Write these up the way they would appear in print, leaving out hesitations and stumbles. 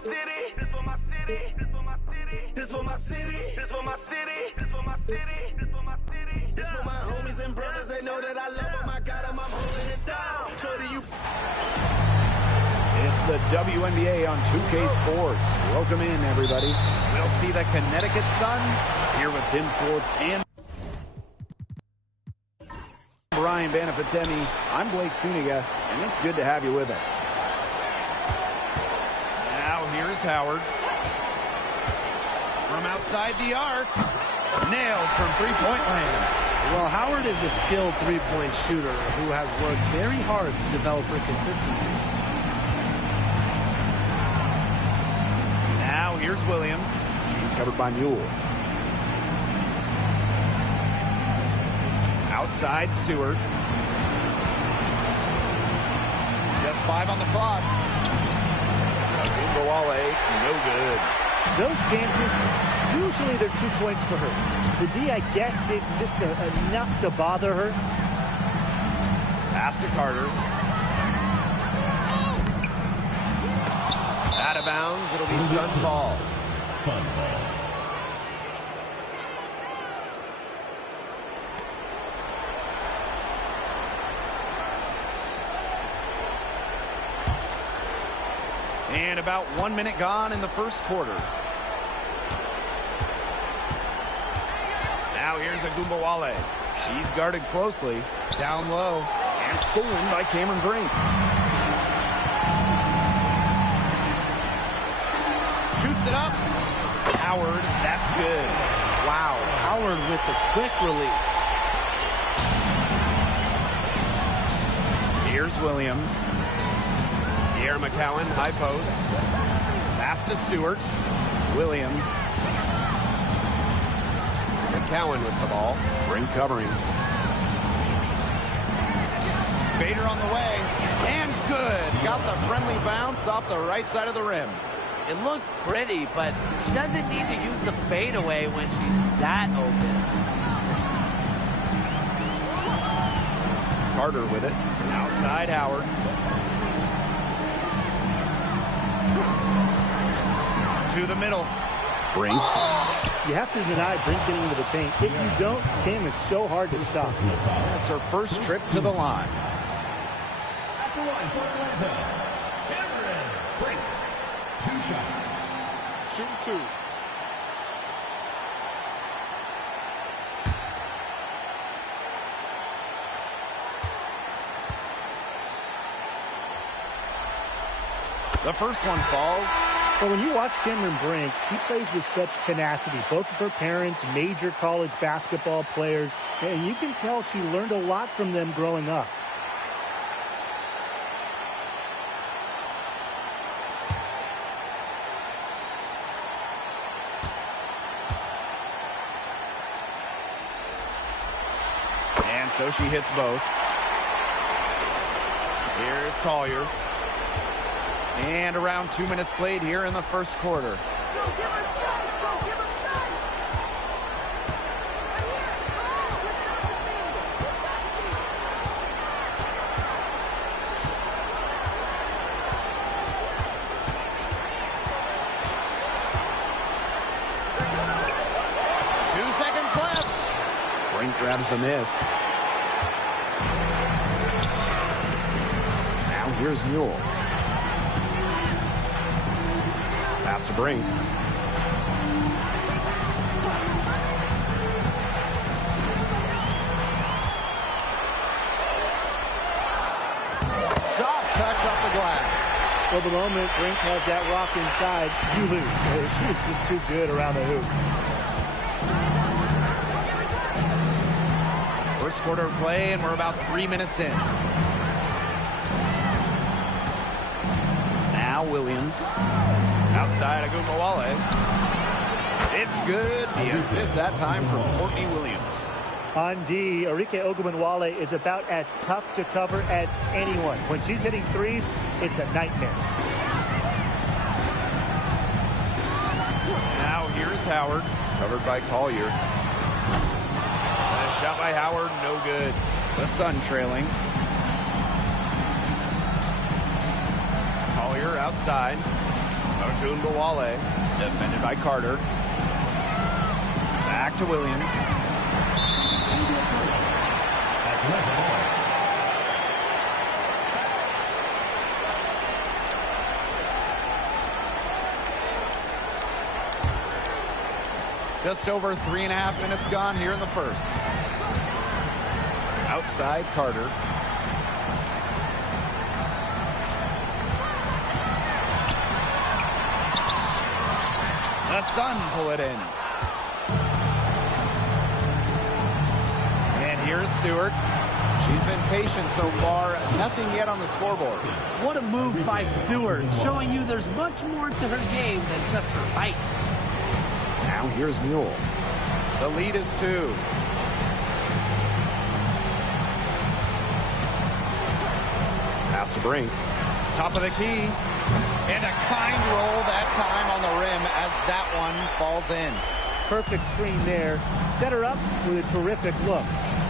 city. This for my city. This for my city. This for my city. This for my city. This for my city. This for my city. This for my homies and brothers. They know that I love them. I got them. I'm holding it down. So do you. It's the WNBA on 2K Sports. Welcome in, everybody. We'll see the Connecticut Sun here with Tim Swartz and Brian Banafitemi. I'm Blake Suniga, and it's good to have you with us. Now here's Howard. From outside the arc. Nailed from three-point land. Well, Howard is a skilled three-point shooter who has worked very hard to develop her consistency. Now here's Williams. He's covered by Mule. Outside Stewart. Just 5 on the clock. Agumbawale, no good. Those chances, usually they're 2 points for her. The D, I guess, did just enough to bother her. Pass to Carter. Out of bounds, it'll be Sun ball. Sun ball. And about 1 minute gone in the first quarter. Now here's Agumbawale. She's guarded closely. Down low. And stolen by Cameron Brink. Shoots it up. Howard, that's good. Wow, Howard with the quick release. Here's Williams. Pierre McCowan, high post. Pass to Stewart. Williams. McCowan with the ball. Brink covering. Bader on the way. And good. Got the friendly bounce off the right side of the rim. It looked pretty, but she doesn't need to use the fadeaway when she's that open. Carter with it. Outside Howard. To the middle. Brink. You have to deny Brink getting into the paint. If you don't, Cam is so hard to stop. That's her first trip to the line. At the line for Atlanta, Cameron Brink. 2 shots. Shooting 2. The first one falls. But when you watch Cameron Brink, she plays with such tenacity. Both of her parents, major college basketball players, and you can tell she learned a lot from them growing up. And so she hits both. Here's Collier. And around 2 minutes played here in the first quarter. Go, give us space. Go, give us space. Right here. 2 seconds left. Brink grabs the miss. Now here's Mule. Pass to Brink. Soft touch off the glass. Well, the moment Brink has that rock inside, you lose. She's just too good around the hoop. First quarter of play, and we're about 3 minutes in. Now Williams. Outside Agumbawale. It's good. The assist that time from Courtney Williams. On D, Arike Ogunbowale is about as tough to cover as anyone. When she's hitting threes, it's a nightmare. Now here's Howard, covered by Collier. And a shot by Howard, no good. The Sun trailing. Collier outside. Ogunbowale, defended by Carter. Back to Williams. Just over 3.5 minutes gone here in the first. Outside Carter. The Sun pull it in. And here's Stewart. She's been patient so far. Nothing yet on the scoreboard. What a move by Stewart, showing you there's much more to her game than just her height. Now here's Mule. The lead is 2. Pass to Brink. Top of the key. And a kind roll that time on the rim as that one falls in. Perfect screen there. Set her up with a terrific look.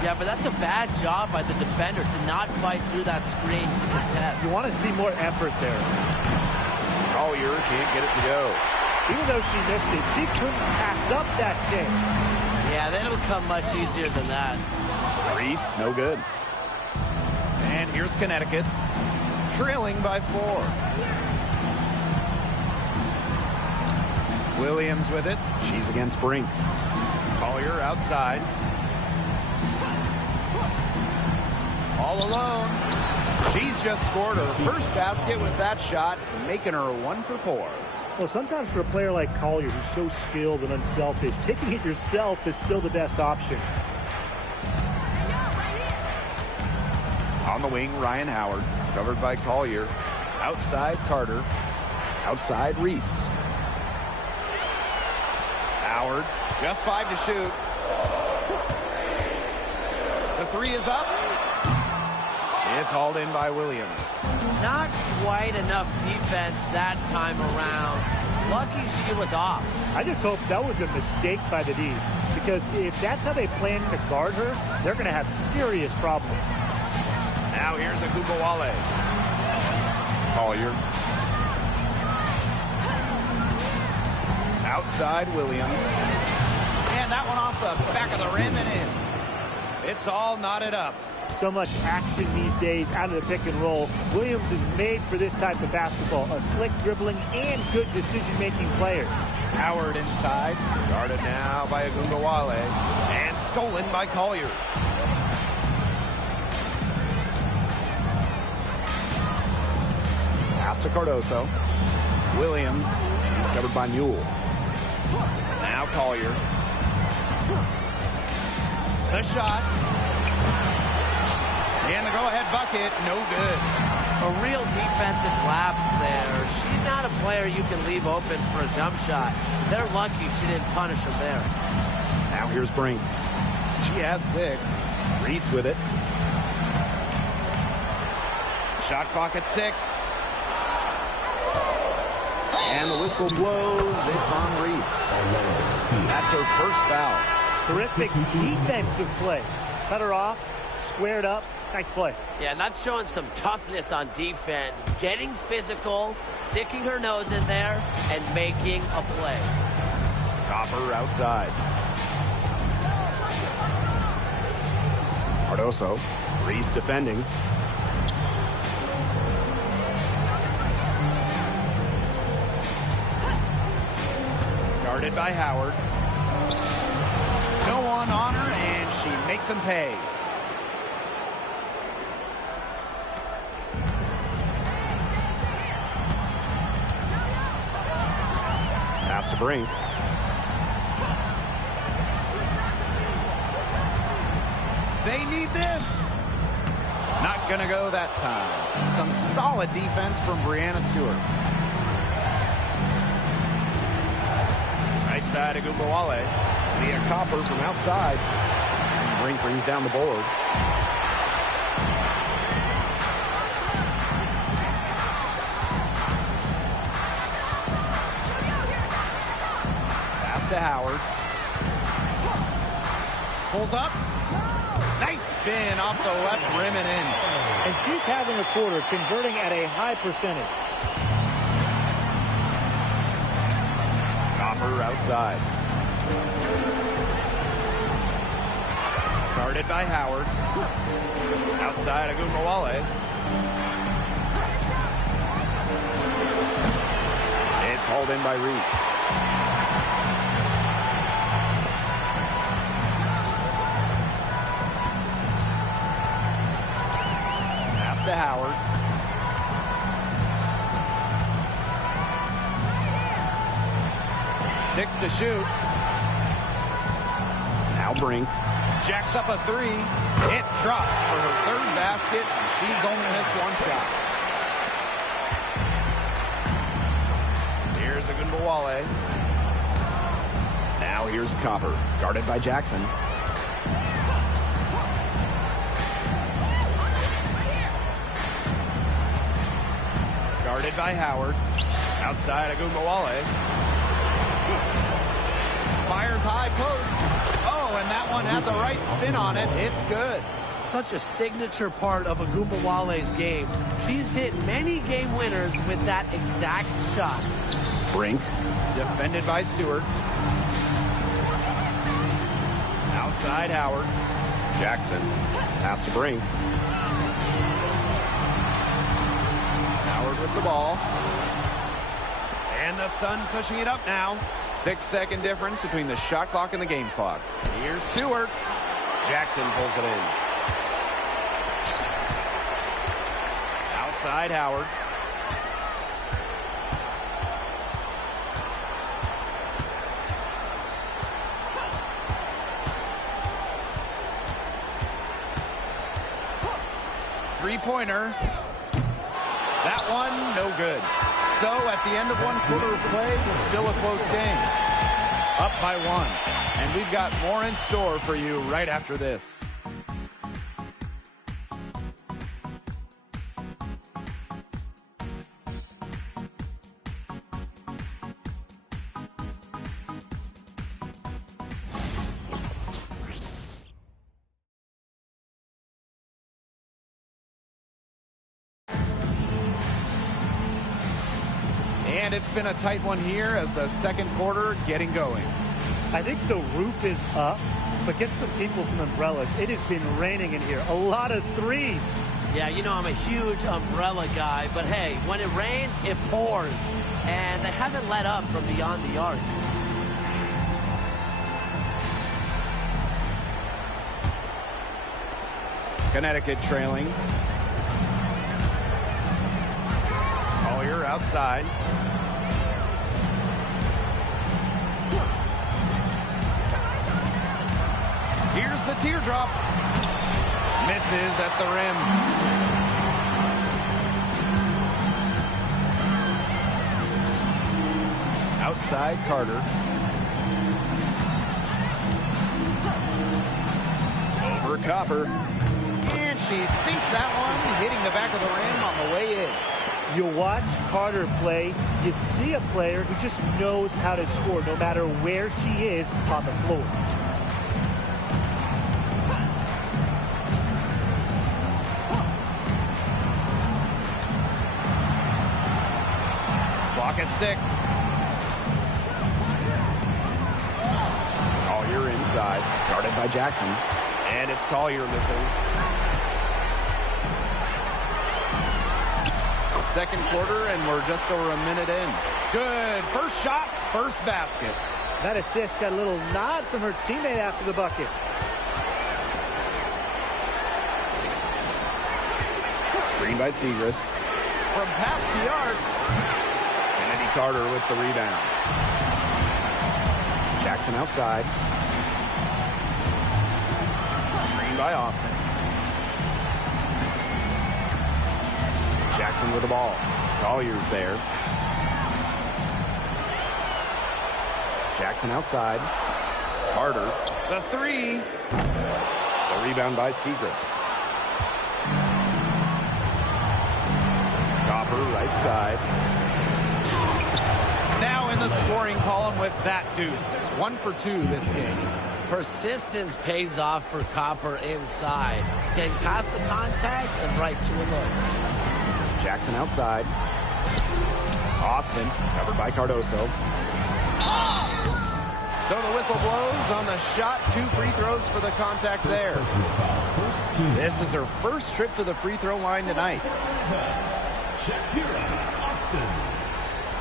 Yeah, but that's a bad job by the defender to not fight through that screen to contest. You want to see more effort there. Collier can't get it to go. Even though she missed it, she couldn't pass up that chance. Yeah, they don't come much easier than that. Reese, no good. And here's Connecticut, trailing by 4. Williams with it. She's against Brink. Collier outside. All alone. She's just scored her first basket with that shot, making her 1 for 4. Well, sometimes for a player like Collier, who's so skilled and unselfish, taking it yourself is still the best option. On the wing, Ryan Howard, covered by Collier. Outside, Carter. Outside, Reese. Howard, just 5 to shoot. The 3 is up. It's hauled in by Williams. Not quite enough defense that time around. Lucky she was off. I just hope that was a mistake by the D, because if that's how they plan to guard her, they're going to have serious problems. Now here's Ogunbowale. Collier. Outside Williams. And that one off the back of the rim and in. It's all knotted up. So much action these days out of the pick and roll. Williams is made for this type of basketball. A slick dribbling and good decision-making player. Howard inside. Guarded now by Ogunbowale. And stolen by Collier. Pass to Cardoso. Williams. He's covered by Mule. Now Collier. The shot. And the go-ahead bucket, no good. A real defensive lapse there. She's not a player you can leave open for a jump shot. They're lucky she didn't punish him there. Now here's Brink. She has 6. Reese with it. Shot clock at 6. And the whistle blows. It's on Reese. That's her first foul. Terrific defensive play. Cut her off, squared up. Nice play. Yeah, and that's showing some toughness on defense. Getting physical, sticking her nose in there, and making a play. Copper outside. Cardoso. Reese defending. Guarded by Howard. No one on her, and she makes him pay. Pass to Brink. They need this. Not gonna go that time. Some solid defense from Brianna Stewart. Right side of Ogunbowale. Via Copper from outside. Brink brings down the board. To Howard. Pulls up. Nice spin off the left rim and in. And she's having a quarter, converting at a high percentage. Copper outside. Guarded by Howard. Outside Agumbawale. It's hauled in by Reese. Pass to Howard. Six to shoot. Now Brink. Jacks up a three. It drops for her third basket. She's only missed one shot. Here's Agumbawale. Now here's Copper. Guarded by Jackson. Guarded by Howard. Outside Agumbawale. Fires high post. Oh, and that one had the right spin on it. It's good. Such a signature part of Agumbawale's game. She's hit many game winners with that exact shot. Brink, defended by Stewart. Outside Howard. Jackson, pass to Brink. Howard with the ball. And the Sun pushing it up now. 6-second difference between the shot clock and the game clock. Here's Stewart. Jackson pulls it in. Outside Howard. Three-pointer. That one, no good. So at the end of one quarter of play, still a close game. Up by one. And we've got more in store for you right after this. And it's been a tight one here as the second quarter getting going. I think the roof is up, but get some people some umbrellas. It has been raining in here. A lot of threes. Yeah, you know I'm a huge umbrella guy, but hey, when it rains, it pours. And they haven't let up from beyond the arc. Connecticut trailing. Collier outside. Here's the teardrop. Misses at the rim. Outside Carter. Over Copper. And she sinks that one, hitting the back of the rim on the way in. You watch Carter play, you see a player who just knows how to score no matter where she is on the floor. Clock at 6. Collier inside, guarded by Jackson. And it's Collier missing. Second quarter, and we're just over a minute in. Good. First shot, first basket. That assist got a little nod from her teammate after the bucket. Screen by Segrist. From past the arc. Kennedy Carter with the rebound. Jackson outside. Screen by Austin. Jackson with the ball. Collier's there. Jackson outside. Carter. The three. The rebound by Segrist. Copper right side. Now in the scoring column with that deuce. 1 for 2 this game. Persistence pays off for Copper inside. Getting past the contact and right to a look. Jackson outside. Austin covered by Cardoso. So the whistle blows on the shot. 2 free throws for the contact there. This is her first trip to the free throw line tonight. Shakira Austin.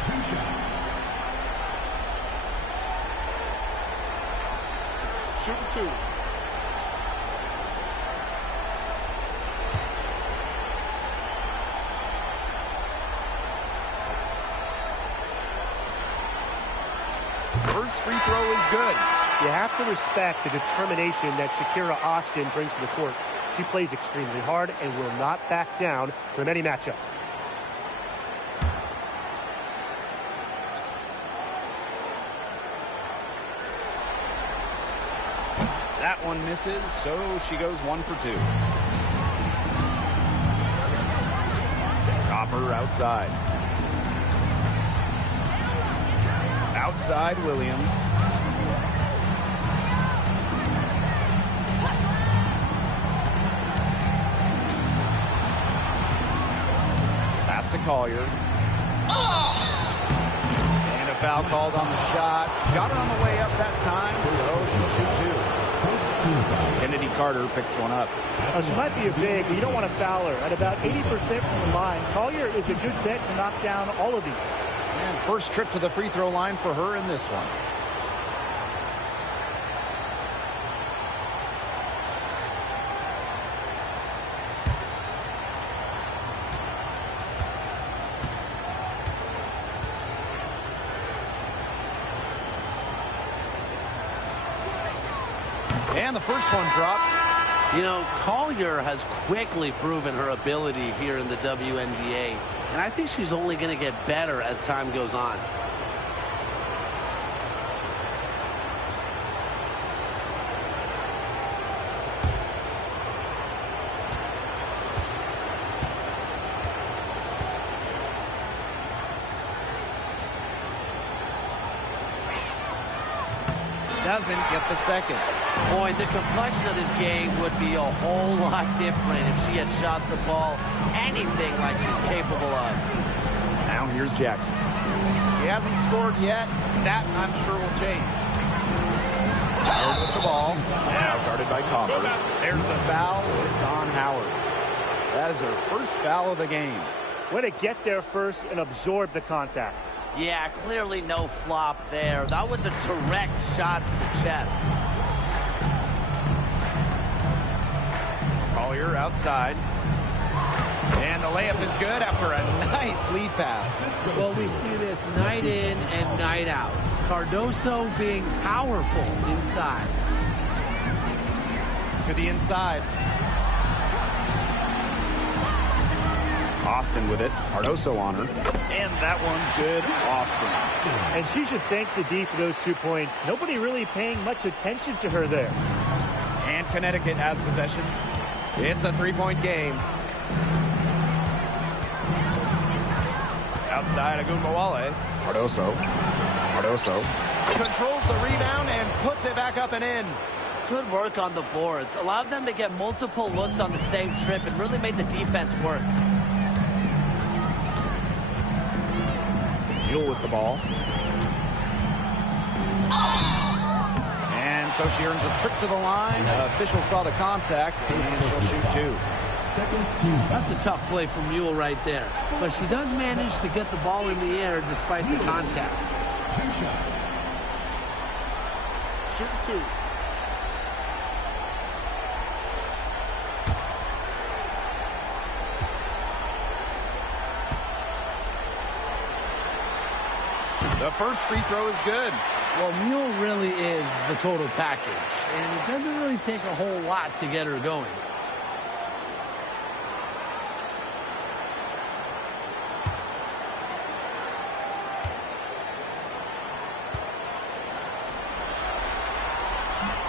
2 shots. Shooting 2. First free throw is good. You have to respect the determination that Shakira Austin brings to the court. She plays extremely hard and will not back down from any matchup. That one misses, so she goes 1 for 2. Copper outside. Outside Williams. Pass to Collier. And a foul called on the shot. Got her on the way up that time, so she'll shoot 2. Kennedy Carter picks one up. She might be a big, but you don't want to foul her. At about 80% from the line, Collier is a good bet to knock down all of these. And first trip to the free throw line for her in this one. And the first one drops. You know, Collier has quickly proven her ability here in the WNBA, and I think she's only going to get better as time goes on. Doesn't get the second. Boy, the complexion of this game would be a whole lot different if she had shot the ball anything like she's capable of. Now here's Jackson. He hasn't scored yet. That, I'm sure, will change. Howard with the ball. Now guarded by Copper. There's the foul. It's on Howard. That is her first foul of the game. Way to get there first and absorb the contact. Yeah, clearly no flop there. That was a direct shot to the chest. Collier outside. And the layup is good after a nice lead pass. Well, we see this night in and night out. Cardoso being powerful inside. To the inside. Austin with it. Cardoso on her. And that one's good. Austin. And she should thank the D for those 2 points. Nobody really paying much attention to her there. And Connecticut has possession. It's a 3-point game. Outside Agunbowale. Cardoso. Controls the rebound and puts it back up and in. Good work on the boards. Allowed them to get multiple looks on the same trip and really made the defense work. Mule with the ball. And so she earns a trip to the line. Official saw the contact, and she'll shoot 2. That's a tough play for Mule right there. But she does manage to get the ball in the air despite the contact. 2 shots. Shooting 2. The first free throw is good. Well, Mule really is the total package, and it doesn't really take a whole lot to get her going.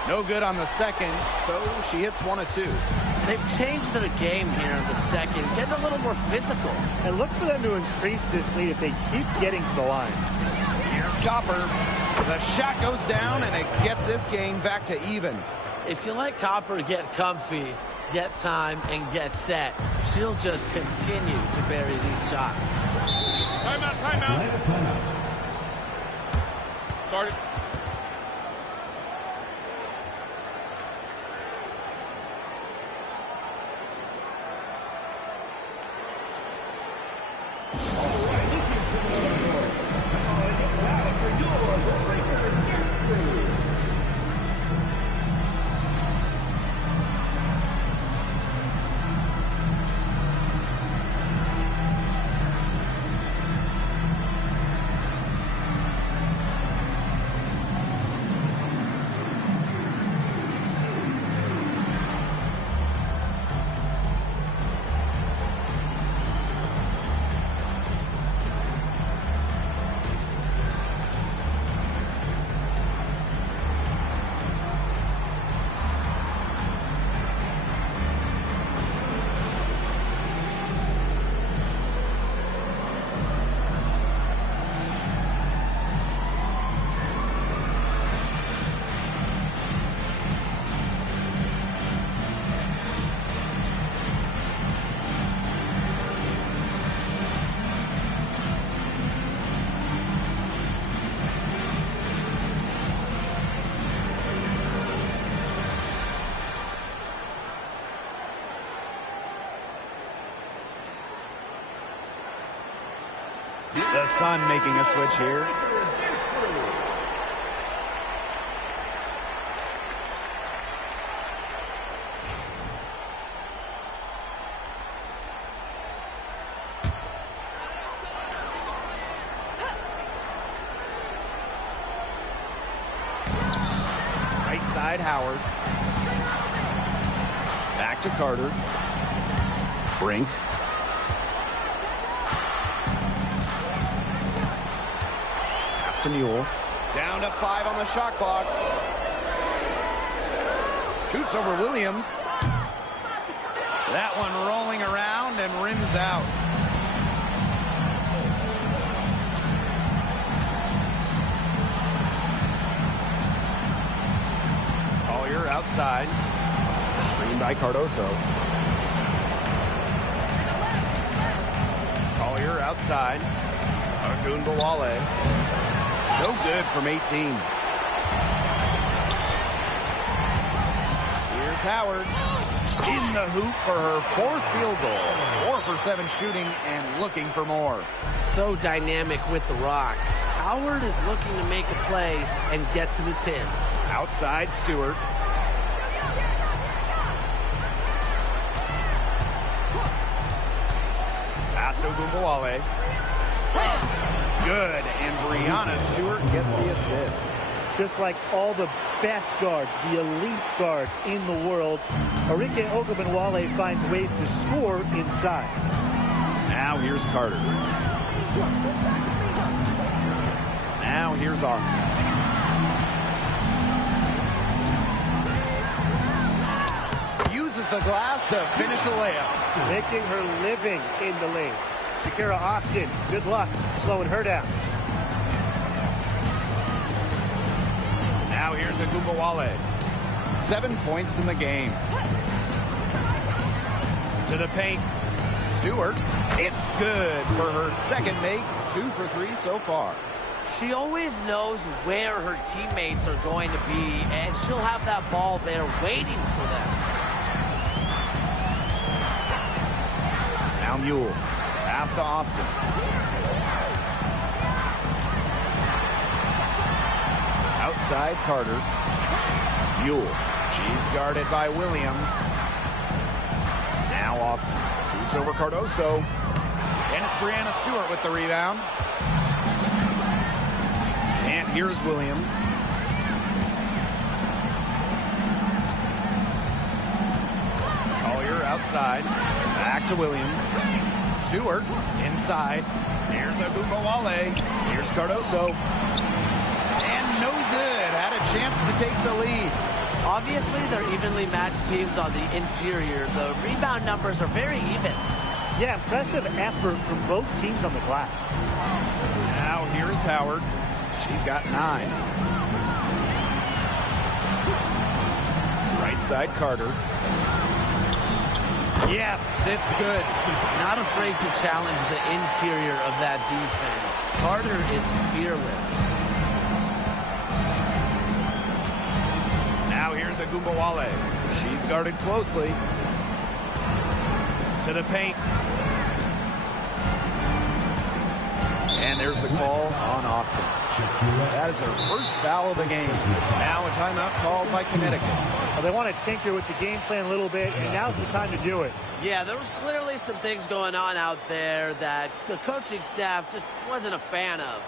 No good on the second, so she hits 1 of 2. They've changed their game here in the second, getting a little more physical. And look for them to increase this lead if they keep getting to the line. Here's Copper. The shot goes down, and it gets this game back to even. If you let Copper get comfy, get time, and get set, she'll just continue to bury these shots. Timeout. Guard it. The Sun making a switch here. Right side, Howard. Back to Carter. Brink. Pass to Mule. Down to 5 on the shot clock. Shoots over Williams. That one rolling around and rims out. Collier outside. Screen by Cardoso. Collier outside. Ogunbowale. No good from 18. Here's Howard. In the hoop for her 4th field goal. 4 for 7 shooting and looking for more. So dynamic with the rock. Howard is looking to make a play and get to the 10. Outside Stewart. Pass to Ogunbowale. Good, and Brianna Stewart gets the assist. Just like all the best guards, the elite guards in the world, Arike Ogunbowale finds ways to score inside. Now here's Carter. Now here's Austin. Uses the glass to finish the layup. Making her living in the lane. Shakira Austin, good luck slowing her down. Now here's Ogunbowale. 7 points in the game. To the paint. Stewart. It's good for her 2nd make. 2 for 3 so far. She always knows where her teammates are going to be, and she'll have that ball there waiting for them. Now Mule. Pass to Austin. Outside Carter. Mule. She's guarded by Williams. Now Austin. Shoots over Cardoso. And it's Brianna Stewart with the rebound. And here's Williams. Collier outside. Back to Williams. Stewart inside. Here's Ogunbowale. Here's Cardoso. And no good. Had a chance to take the lead. Obviously, they're evenly matched teams on the interior. The rebound numbers are very even. Yeah, impressive effort from both teams on the glass. Now here's Howard. She's got 9. Right side Carter. Yes, it's good. Not afraid to challenge the interior of that defense. Carter is fearless. Now here's Ogunbowale. She's guarded closely. To the paint. And there's the call on Austin. That is her first foul of the game. Now a timeout called by Connecticut. Well, they want to tinker with the game plan a little bit, and now's the time to do it. Yeah, there was clearly some things going on out there that the coaching staff just wasn't a fan of.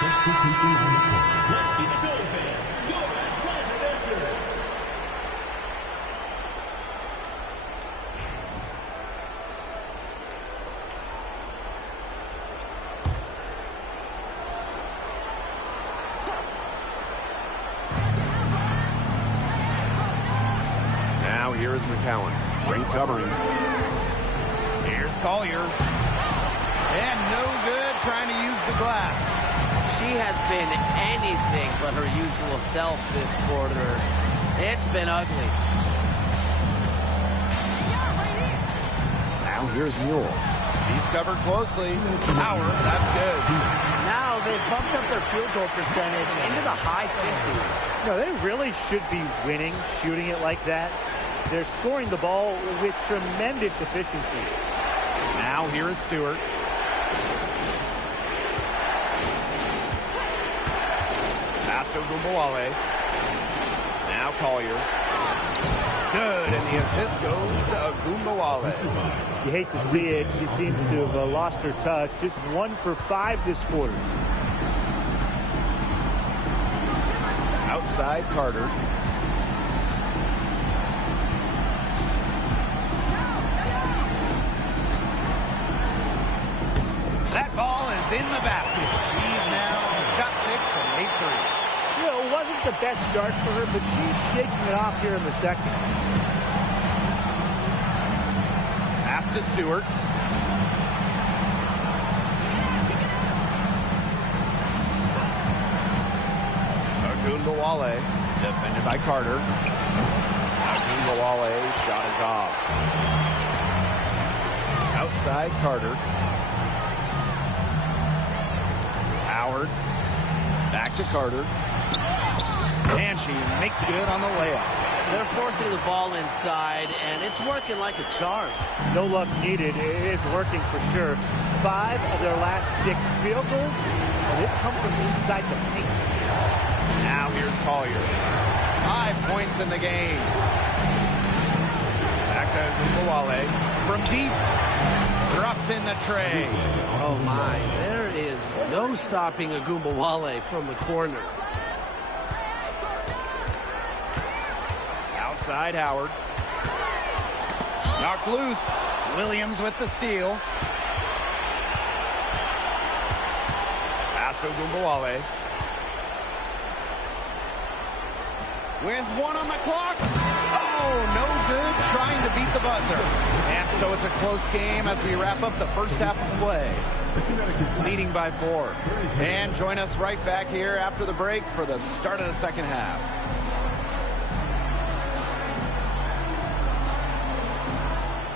Substitution on the court. Let's be the goal fans. Your at answer. Now here is McCowan. Great covering. Here's Collier. And no good trying to use the glass. She has been anything but her usual self this quarter. It's been ugly. Now here's Mule. He's covered closely. Howard, that's good. Now they've bumped up their field goal percentage into the high 50s. No, they really should be winning, shooting it like that. They're scoring the ball with tremendous efficiency. Now here is Stewart. Pass to Gumbawale. Now Collier. Good, and the assist goes to Gumbawale. You hate to see it. She seems to have lost her touch. Just 1 for 5 this quarter. Outside Carter. That ball is in the basket. He's now got 6 and made 3. You know, it wasn't the best start for her, but she's shaking it off here in the second. Pass to Stewart. Agunbawale, defended by Carter. Agunbawale, shot is off. Outside Carter. Howard, back to Carter. And she makes good on the layup. They're forcing the ball inside, and it's working like a charm. No luck needed. It is working for sure. 5 of their last 6 field goals, and they've come from inside the paint. Now here's Collier. 5 points in the game. Back to Gumbawale. From deep. Drops in the tray. Oh, my. There is no stopping Agumbawale from the corner. Outside Howard. Knocked loose. Williams with the steal. Pass to Gumbawale. With 1 on the clock. Oh, no good. Trying to beat the buzzer. And so it's a close game as we wrap up the first half of play. Leading by 4. And join us right back here after the break for the start of the second half.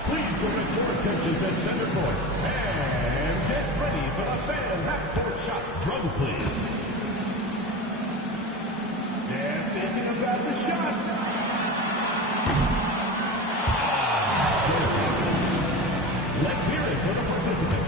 Please direct your attention to center court. And get ready for the fan half-court shot. Drums, please. They're thinking about the shot. Let's hear it for the participant.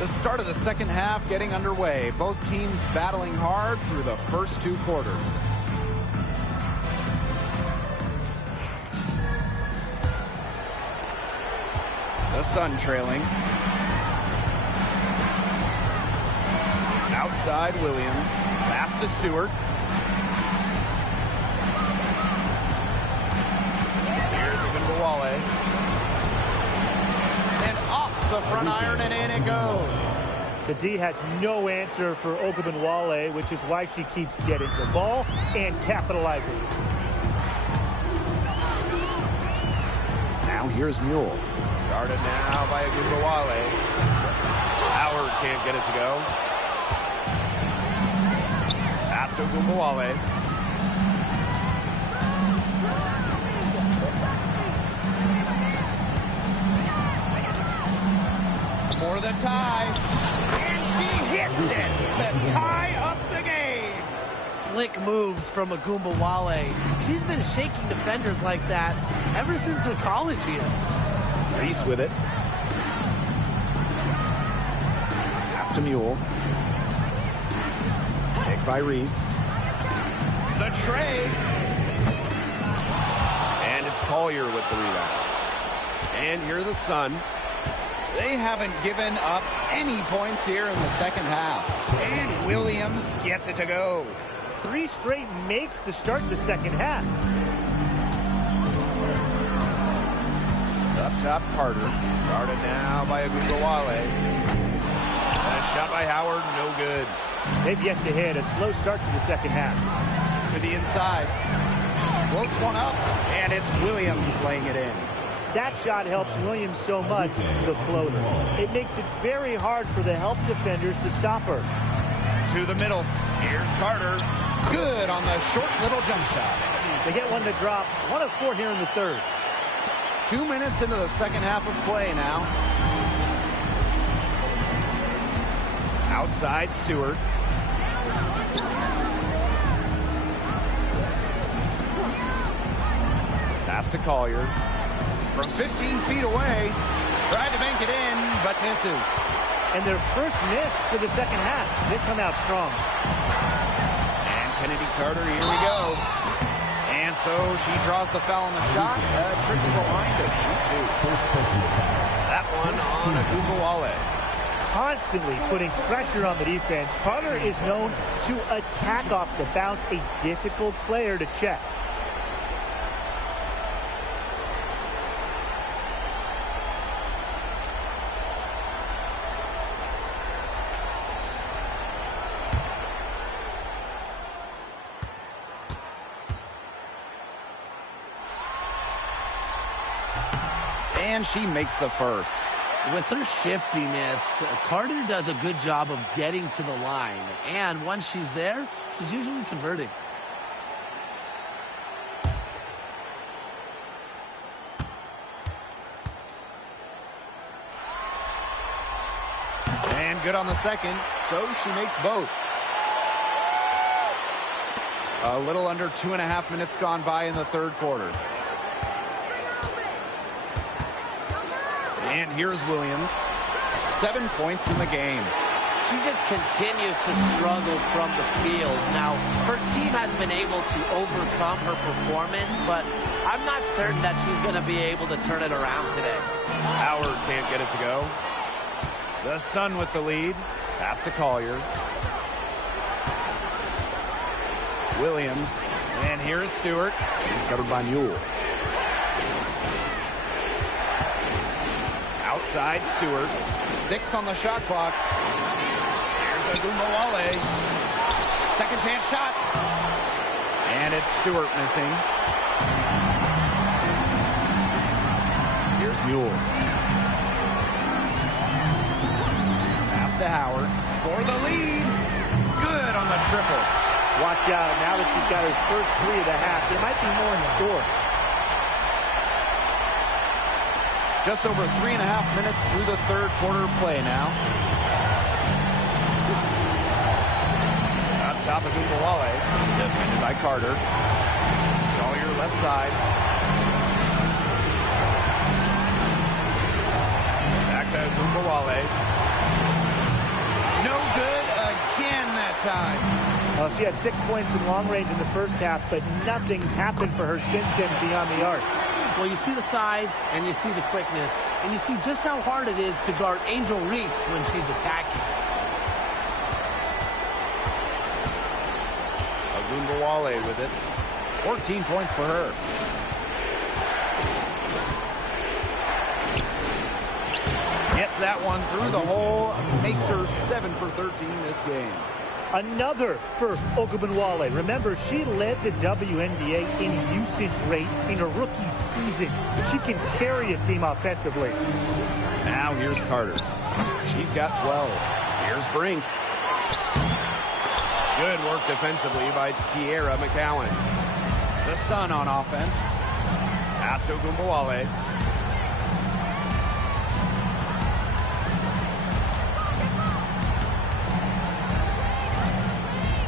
The start of the second half getting underway. Both teams battling hard through the first 2 quarters. The Sun trailing. Outside Williams. Pass to Stewart. Here's Agunbawale. And off the front iron and in it goes. The D has no answer for Ogunbowale, which is why she keeps getting the ball and capitalizing. Here's Mule. Guarded now by Agumbawale. Howard can't get it to go. Pass to Agumbawale. For the tie. And she hits it to tie up the game. Slick moves from Agumbawale. She's been shaking defenders like that ever since her college years. Reese with it. Pass to Mule. Pick by Reese. The trade. And it's Collier with the rebound. And here are the Sun. They haven't given up any points here in the second half. And Williams gets it to go. 3 straight makes to start the second half. Up top, Carter. Guarded now by Agumbawale. And a shot by Howard, no good. They've yet to hit a slow start to the second half. To the inside. Floats one up, and it's Williams laying it in. That shot helps Williams so much, the floater. It makes it very hard for the help defenders to stop her. To the middle. Here's Carter. Good on the short little jump shot. They get one to drop. 1 of 4 here in the third. 2 minutes into the second half of play now. Outside, Stewart. Pass to Collier. From 15 feet away. Tried to bank it in, but misses. And their first miss of the second half. They come out strong. And Kennedy Carter, here we go. And so she draws the foul on the shot. Trick to the line to shoot two. That one on Agumbawale. Constantly putting pressure on the defense. Carter is known to attack off the bounce, a difficult player to check. And she makes the first. With her shiftiness, Carter does a good job of getting to the line. And once she's there, she's usually converting. And good on the second, so she makes both. A little under 2.5 minutes gone by in the third quarter. And here's Williams. 7 points in the game. She just continues to struggle from the field. Now, her team has been able to overcome her performance, but I'm not certain that she's going to be able to turn it around today. Howard can't get it to go. The Sun with the lead. Pass to Collier. Williams. And here's Stewart. He's covered by Mule. Outside Stewart. 6 on the shot clock. Here's Agumbawale. Second chance shot. And it's Stewart missing. Here's Mule. Pass to Howard for the lead. Good on the triple. Watch out. Now that she's got her first 3 of the half, there might be more in store. Just over 3.5 minutes through the third quarter play now. On top of Agumbawale. Defended by Carter. Collier left side. Back to Agumbawale. No good again that time. Well, she had 6 points in long range in the first half, but nothing's happened for her since then beyond the arc. Well, you see the size and you see the quickness, and you see just how hard it is to guard Angel Reese when she's attacking. Agumbawale with it. 14 points for her. Gets that one through the hole. Makes her 7 for 13 this game. Another for Ogunbowale. Remember, she led the WNBA in usage rate in a rookie season. She can carry a team offensively. Now here's Carter. She's got 12. Here's Brink. Good work defensively by Tierra McCowan. The Sun on offense. Pass to Ogunbowale.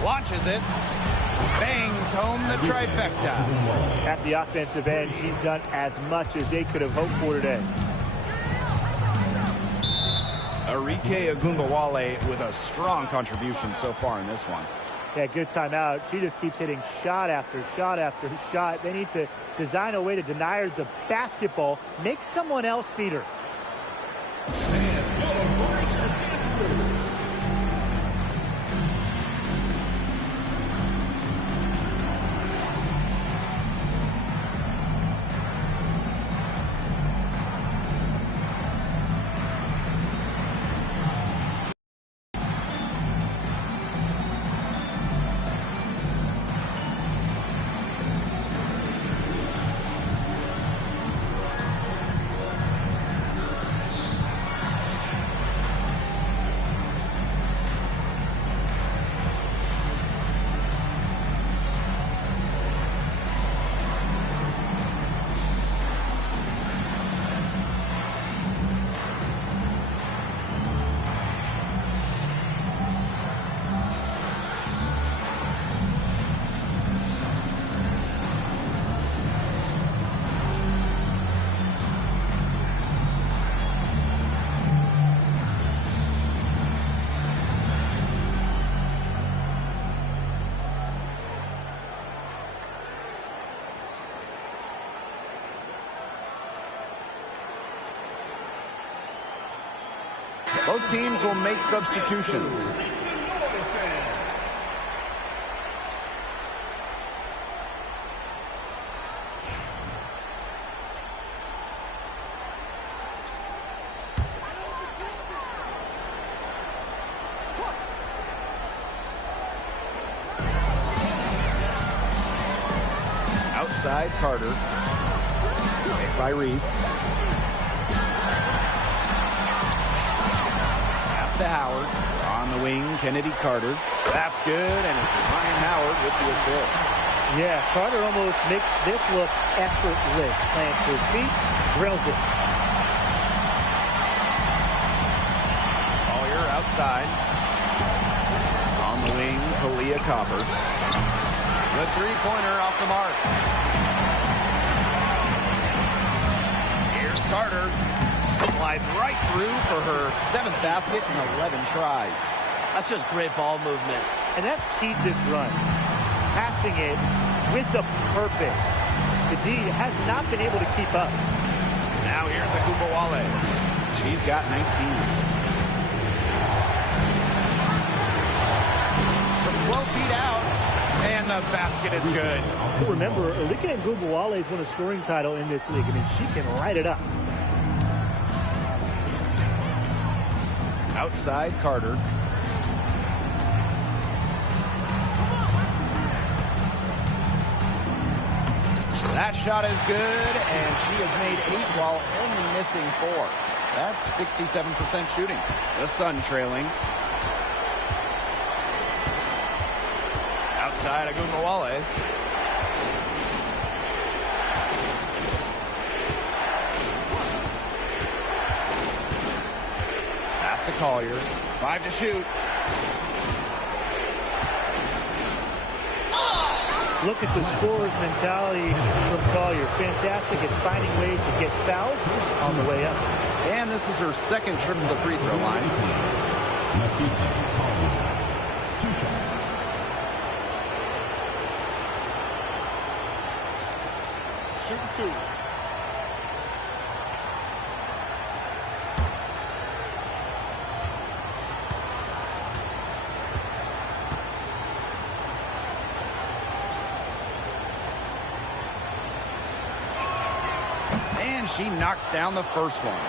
Launches it. Bangs home the trifecta. At the offensive end, she's done as much as they could have hoped for today. Arike Ogunbowale with a strong contribution so far in this one. Yeah, good timeout. She just keeps hitting shot after shot after shot. They need to design a way to deny her the basketball, make someone else beat her. Both teams will make substitutions. Outside Carter. Made by Reese. To Howard. On the wing, Kennedy Carter. That's good, and it's Ryan Howard with the assist. Yeah, Carter almost makes this look effortless. Plants his feet, drills it. Collier outside. On the wing, Kalia Copper. The three-pointer off the mark. Here's Carter. Slides right through for her 7th basket in 11 tries. That's just great ball movement. And that's keyed this run. Passing it with a purpose. The D has not been able to keep up. Now here's Ogunbowale. She's got 19. From 12 feet out, and the basket is good. Remember, Arike Ogunbowale has won a scoring title in this league. I mean, she can light it up. Outside Carter. That shot is good, and she has made 8 while only missing 4. That's 67% shooting. The Sun trailing. Outside Ogunbowale. To Collier. 5 to shoot. Look at the scorer's mentality from Collier. Fantastic at finding ways to get fouls on the way up. And this is her 2nd trip to the free throw line. Nafisa Collier. 2 shots. Shooting 2. And she knocks down the first one.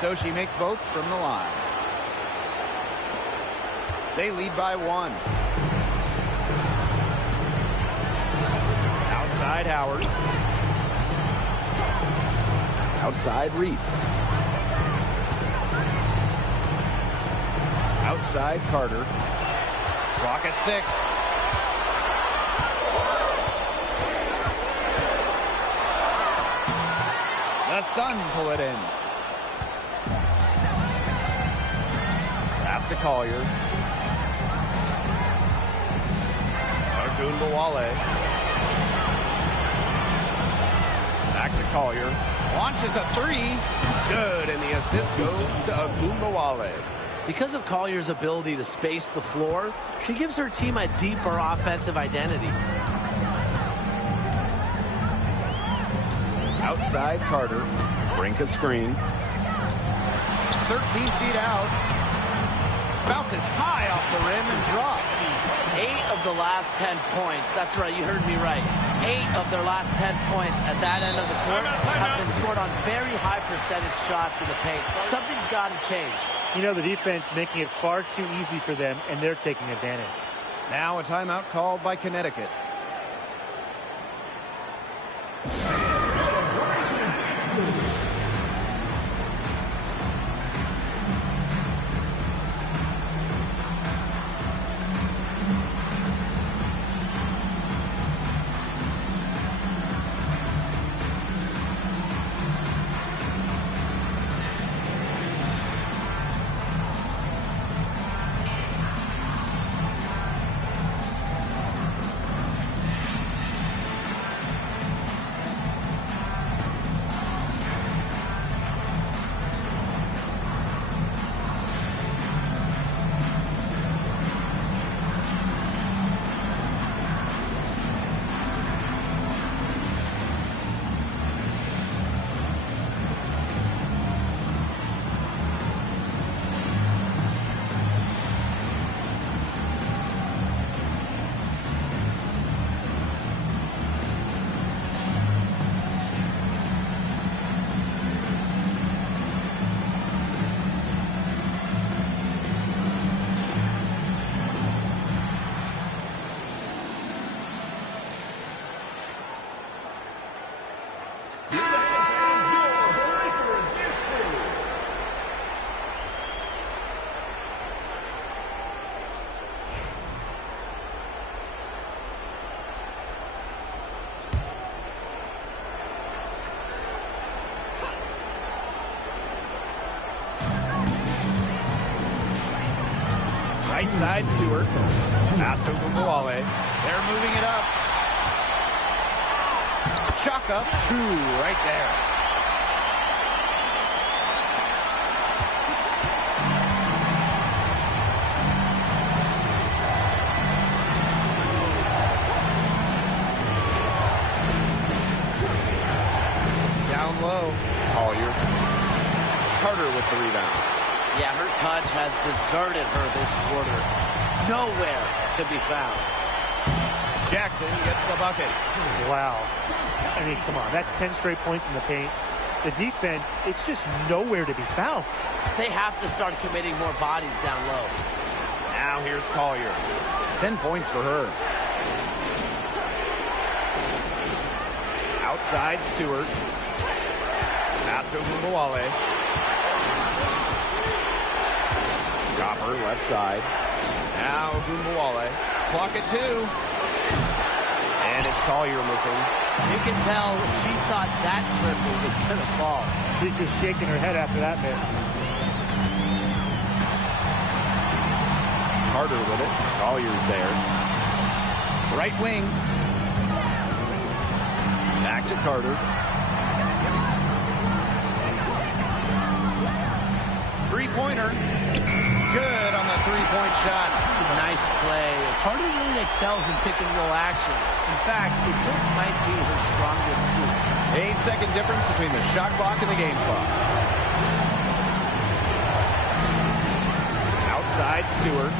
so she makes both from the line. They lead by 1. Outside Howard. Outside Reese. Outside Carter. Clock at 6. The Sun pull it in. Pass to Collier. Agunbowale. Back to Collier. Launches a 3. Good, and the assist goes to Agunbowale. Because of Collier's ability to space the floor, she gives her team a deeper offensive identity. Outside Carter. Brink a screen. 13 feet out. Bounces high off the rim and drops. 8 of the last 10 points. That's right, you heard me right. 8 of their last 10 points at that end of the court have been scored on very high percentage shots in the paint. Something's got to change. You know, the defense making it far too easy for them, and they're taking advantage. Now a timeout called by Connecticut. Right side, Stewart. Pass to Agunbowale. They're moving it up. Chalk up 2 right there. Down low. Collier. Carter with the rebound. Yeah, her touch has deserted her this quarter. Nowhere to be found. Jackson gets the bucket. Wow. I mean, come on. That's 10 straight points in the paint. The defense, it's just nowhere to be found. They have to start committing more bodies down low. Now here's Collier. 10 points for her. Outside, Stewart. Pass to Agunbowale. Chopper, left side. Now Agunbowale. Clock at 2. And it's Collier missing. You can tell she thought that triple was going to fall. She's just shaking her head after that miss. Carter with it. Collier's there. Right wing. Back to Carter. Three-pointer. Good on the three-point shot. Nice play. Carter really excels in pick-and-roll action. In fact, it just might be her strongest suit. 8-second difference between the shot clock and the game clock. Outside, Stewart.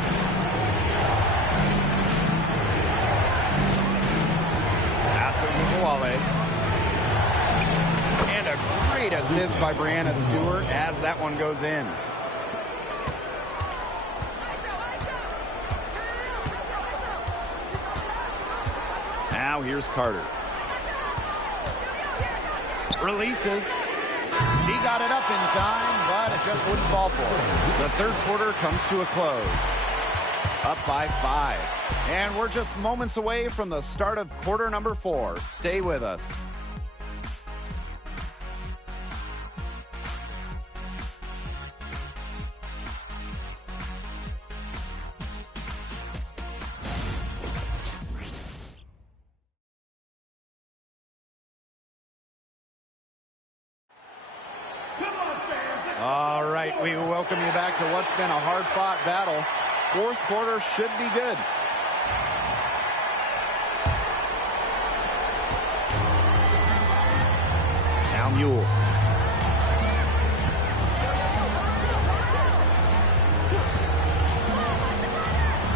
Pass to Agunbowale. And a great Great assist by Brianna Stewart as that one goes in. Now here's Carter. Releases. He got it up in time, but it just wouldn't fall for him. The third quarter comes to a close. Up by 5. And we're just moments away from the start of quarter number 4. Stay with us. All right, we welcome you back to what's been a hard-fought battle. Fourth quarter should be good. Now Mule.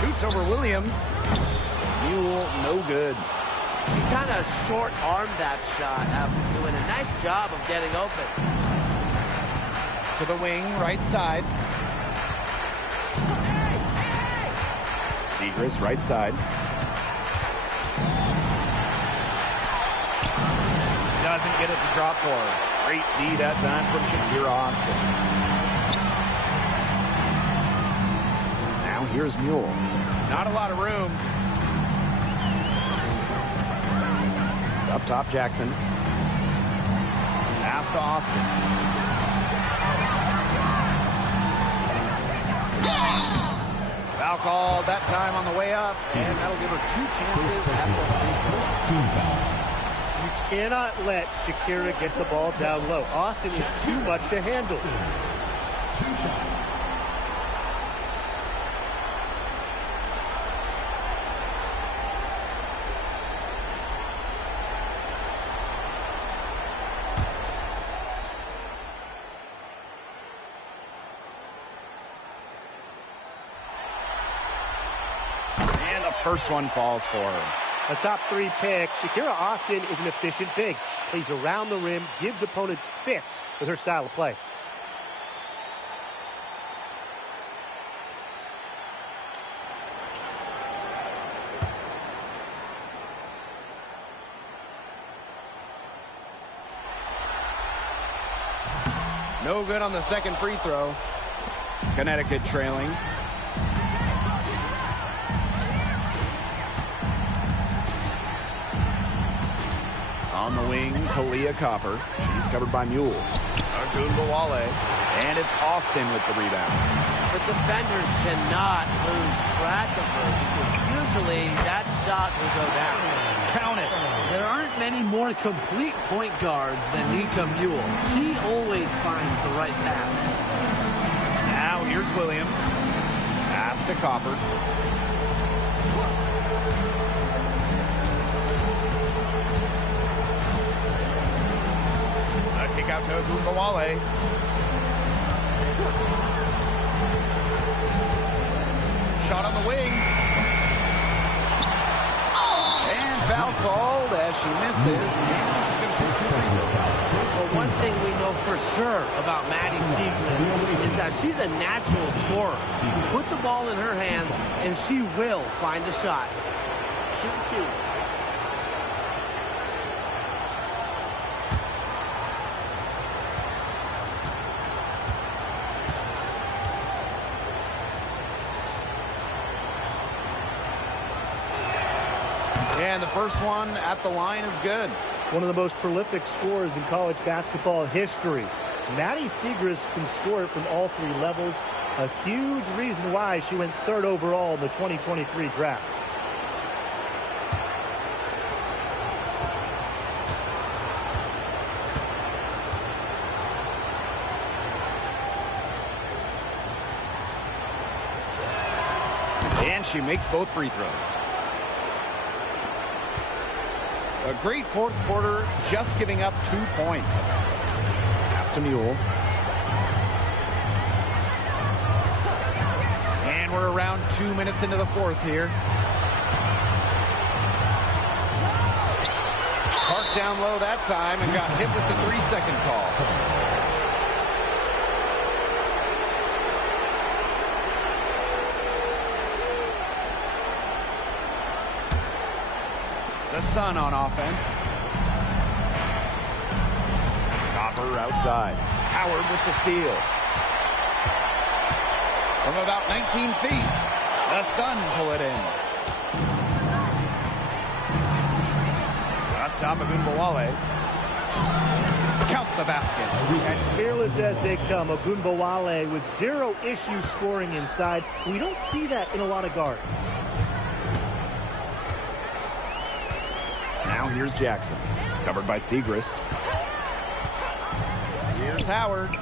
Shoots over Williams. Mule, no good. She kind of short-armed that shot after doing a nice job of getting open. To the wing, right side. Segrist, right side. Doesn't get it to drop for her. Great D that time from Shakira Austin. Now here's Mule. Not a lot of room. Up top, Jackson. Pass to Austin. Foul called that time on the way up, and that'll give her 2 chances at the free throw. You cannot let Shakira get the ball down low. Austin is too much to handle. 2 shots. First one falls for her. A top 3 pick, Shakira Austin is an efficient big. Plays around the rim, gives opponents fits with her style of play. No good on the second free throw. Connecticut trailing. On the wing, Kalia Copper. She's covered by Mule. Agunbawale. And it's Austin with the rebound. The defenders cannot lose track of her because usually that shot will go down. Count it. There aren't many more complete point guards than Nika Mule. She always finds the right pass. Now here's Williams. Pass to Copper. Kick out to Agunbawale. Shot on the wing. And foul called as she misses. Well, one thing we know for sure about Maddie Segrist is that she's a natural scorer. Put the ball in her hands, and she will find a shot. Shoot 2. And the first one at the line is good. One of the most prolific scorers in college basketball history. Maddie Segrist can score it from all 3 levels. A huge reason why she went 3rd overall in the 2023 draft. And she makes both free throws. A great fourth quarter, just giving up 2 points. Pass to Mule. And we're around 2 minutes into the fourth here. down low that time and got hit with the 3-second call. The Sun on offense. Copper outside. Howard with the steal. From about 19 feet, the Sun pull it in. Up top of Ogunbowale. Count the basket. As fearless as they come, Ogunbowale with zero issue scoring inside. We don't see that in a lot of guards. Now here's Jackson, covered by Segrist. Here's Howard,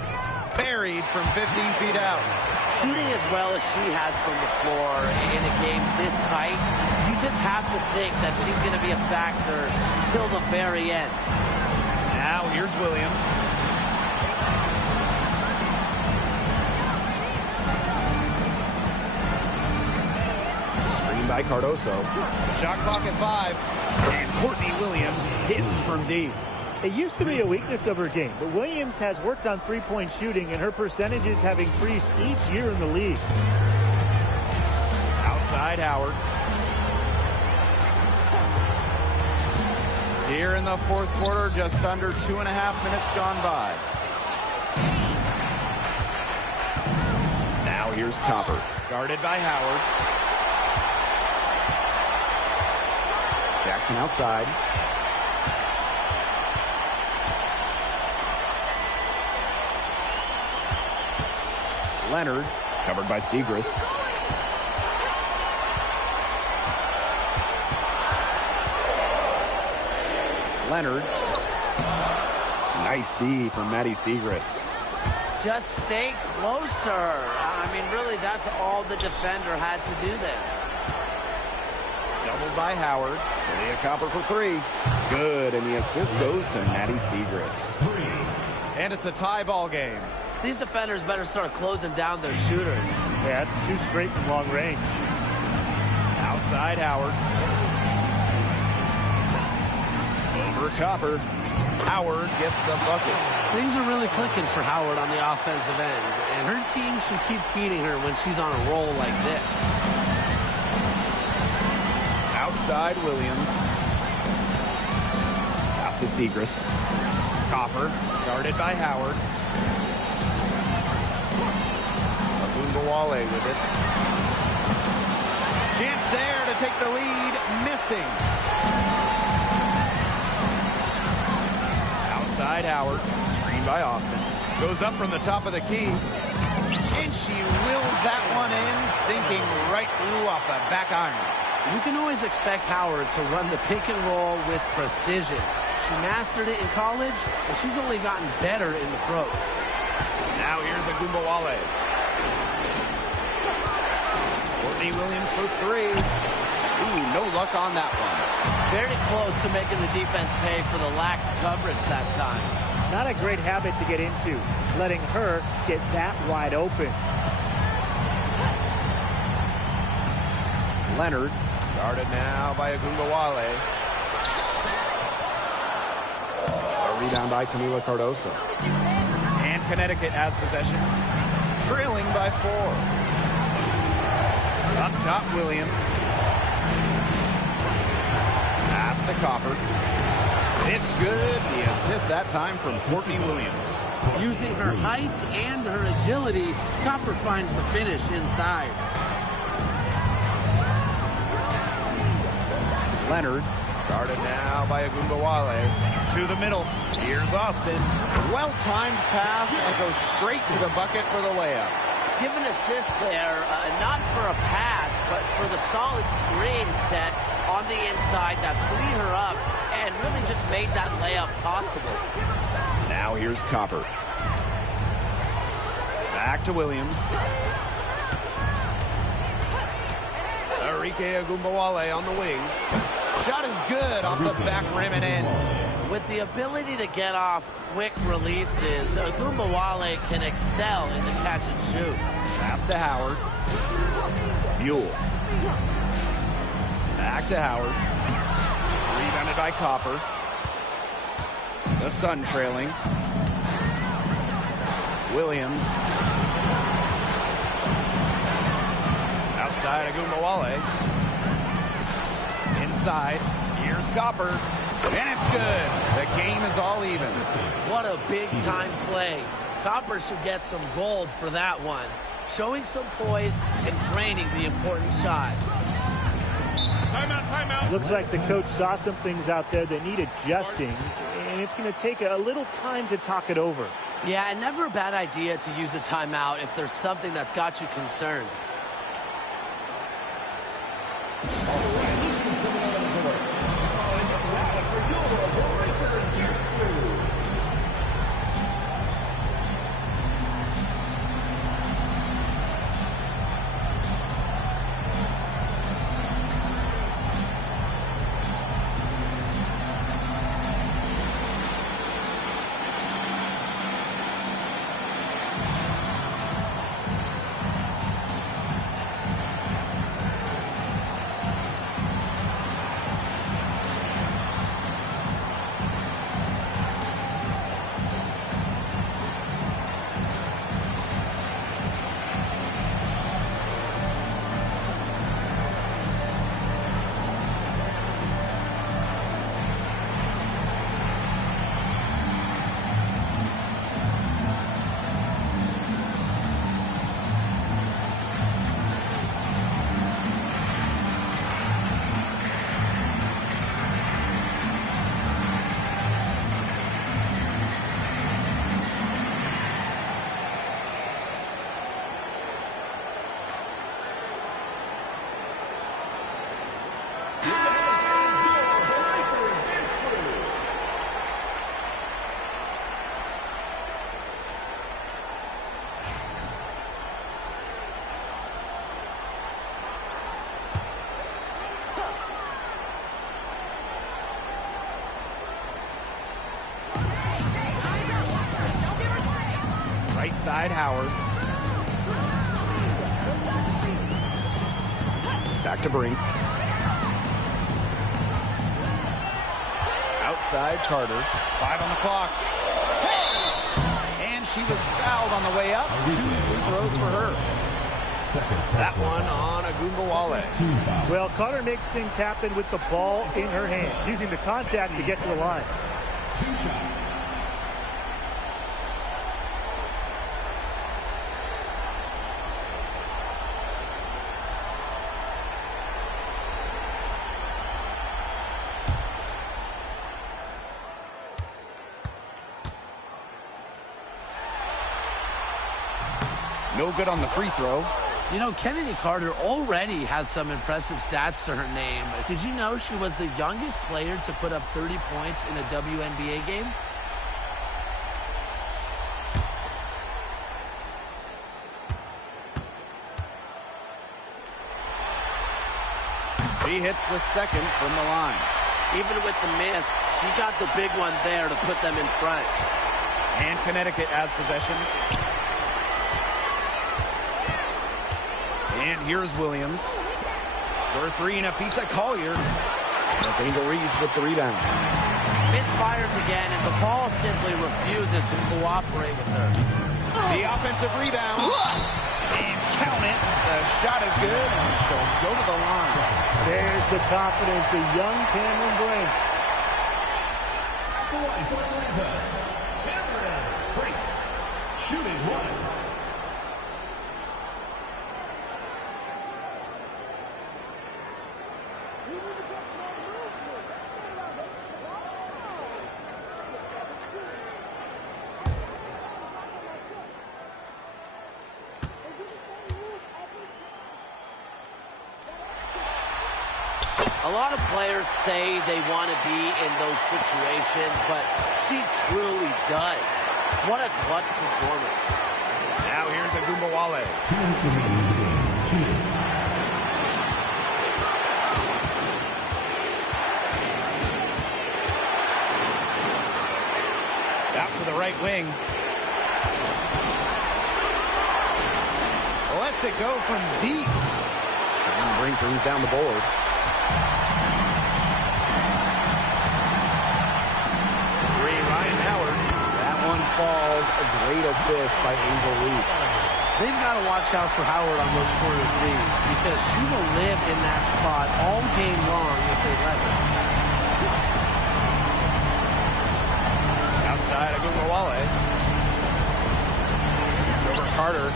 buried from 15 feet out. Shooting as well as she has from the floor in a game this tight, you just have to think that she's going to be a factor till the very end. Now here's Williams. Screen by Cardoso. Shot clock at 5. And Courtney Williams hits from deep. It used to be a weakness of her game, but Williams has worked on three-point shooting, and her percentages have increased each year in the league. Outside Howard. Here in the fourth quarter, just under 2.5 minutes gone by. Now here's Copper, guarded by Howard. Jackson outside. Leonard, covered by Segrist. Leonard. Nice D from Maddie Segrist. Just stay closer. I mean, really, that's all the defender had to do there. Doubled by Howard. Leah Copper for 3. Good, and the assist goes to Maddie Segrist. And it's a tie ball game. These defenders better start closing down their shooters. Yeah, it's 2 straight from long range. Outside Howard. Over Copper. Howard gets the bucket. Things are really clicking for Howard on the offensive end, and her team should keep feeding her when she's on a roll like this. Outside Williams. Pass to Segrist. Copper, guarded by Howard. Ogunbowale with it. Chance there to take the lead, missing. Outside Howard, screened by Austin. Goes up from the top of the key. And she wills that one in, sinking right through off the back iron. You can always expect Howard to run the pick and roll with precision. She mastered it in college, and she's only gotten better in the pros. Now here's Ogunbowale. Courtney Williams for 3. Ooh, no luck on that one. Very close to making the defense pay for the lax coverage that time. Not a great habit to get into, letting her get that wide open. Leonard, guarded now by Ogunbowale. A rebound by Camila Cardoso. And Connecticut has possession, trailing by 4. Up top, Williams. Pass to Copper. It's good. The assist that time from Courtney Williams. Using her height and her agility, Copper finds the finish inside. Leonard, guarded now by Ogunbowale. To the middle. Here's Austin. Well-timed pass and goes straight to the bucket for the layup. Give an assist there, not for a pass, but for the solid screen set on the inside that freed her up and really just made that layup possible. Now here's Copper. Back to Williams. Enrique Ogunbowale on the wing. Shot is good off the back rim and in. With the ability to get off quick releases, Ogunbowale can excel in the catch and shoot. Pass to Howard. Buell. Back to Howard. Rebounded by Copper. The Sun trailing. Williams. Outside Agumbawale. Inside. Here's Copper. And it's good. The game is all even. What a big-time play. Copper should get some gold for that one. Showing some poise and draining the important shot. Timeout, timeout. Looks like the coach saw some things out there that need adjusting, and it's going to take a little time to talk it over. Yeah, and never a bad idea to use a timeout if there's something that's got you concerned. Right side, Howard. Back to Brink. Outside, Carter. 5 on the clock. And she was fouled on the way up. 2 free throws for her. That one on Agumbawale. Well, Carter makes things happen with the ball in her hand, using the contact to get to the line. 2 shots. No good on the free throw. You know, Kennedy Carter already has some impressive stats to her name. Did you know she was the youngest player to put up 30 points in a WNBA game? She hits the second from the line. Even with the miss, she got the big one there to put them in front. And Connecticut has possession. And here's Williams. For 3, Nafisa Collier. That's Angel Reese with the rebound. Misfires again, and the ball simply refuses to cooperate with her. The offensive rebound. And count it. The shot is good, and she'll go to the line. There's the confidence of young Cameron Brink. For Atlanta, Cameron Brink, shooting 1. A lot of players say they want to be in those situations, but she truly does. What a clutch performance. Now here's Agumbawale. 2 minutes remaining in the game. 2 minutes. Out to the right wing. Lets it go from deep. And Brink brings down the board. Ryan Howard. That one falls. A great assist by Angel Reese. They've got to watch out for Howard on those corner threes because she will live in that spot all game long if they let her. Outside Agumbawale. It's over Carter.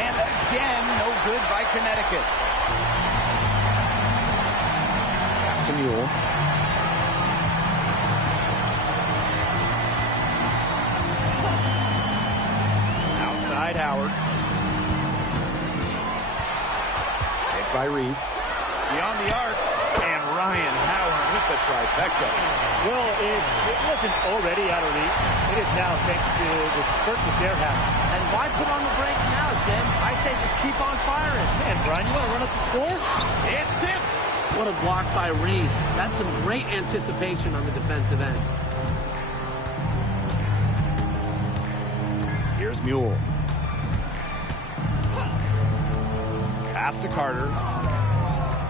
And again, no good by Connecticut. Pass to Mule. Outside Howard. Hit by Reese. Beyond the arc. And Ryan Howard with the trifecta. Well, if it wasn't already out of reach, it is now thanks to the spurt that they're having. And why put on the brakes now, Tim? I say just keep on firing. Man, Brian, you want to run up the score? It's tipped. What a block by Reese. That's some great anticipation on the defensive end. Here's Mule. Pass to Carter.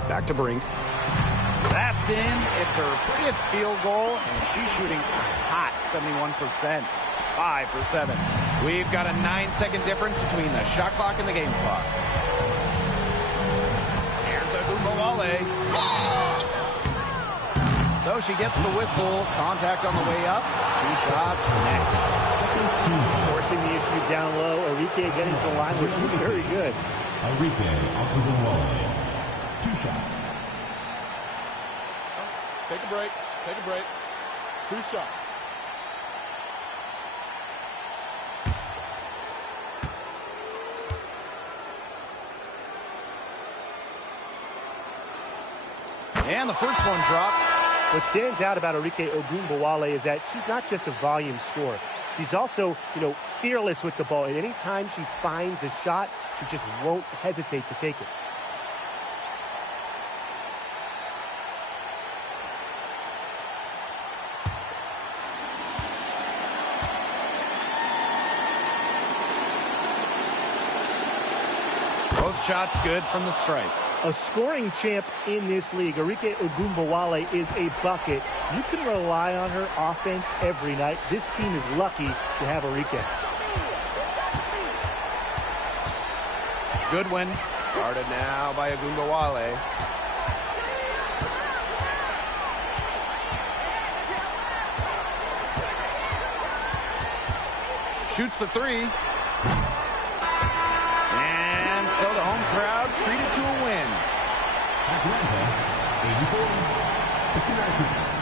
Back to Brink. That's in. It's her 30th field goal, and she's shooting hot, 71%. 5 for 7. We've got a 9-second difference between the shot clock and the game clock. Here's Agumbawale. So she gets the whistle. Contact on the way up. 2 shots net. Forcing the issue down low. Arike getting to the line where she's very good. Arike Agumbawale. 2 shots. Take a break. Take a break. 2 shots. And the first one drops. What stands out about Arike Agumbawale is that she's not just a volume scorer. She's also, fearless with the ball. And any time she finds a shot, she just won't hesitate to take it. Both shots good from the stripe. A scoring champ in this league. Arike Agumbawale is a bucket. You can rely on her offense every night. This team is lucky to have Arike. Goodwin. Guarded now by Agumbawale. Shoots the 3. So the home crowd treated to a win. Atlanta, 84. The Connecticut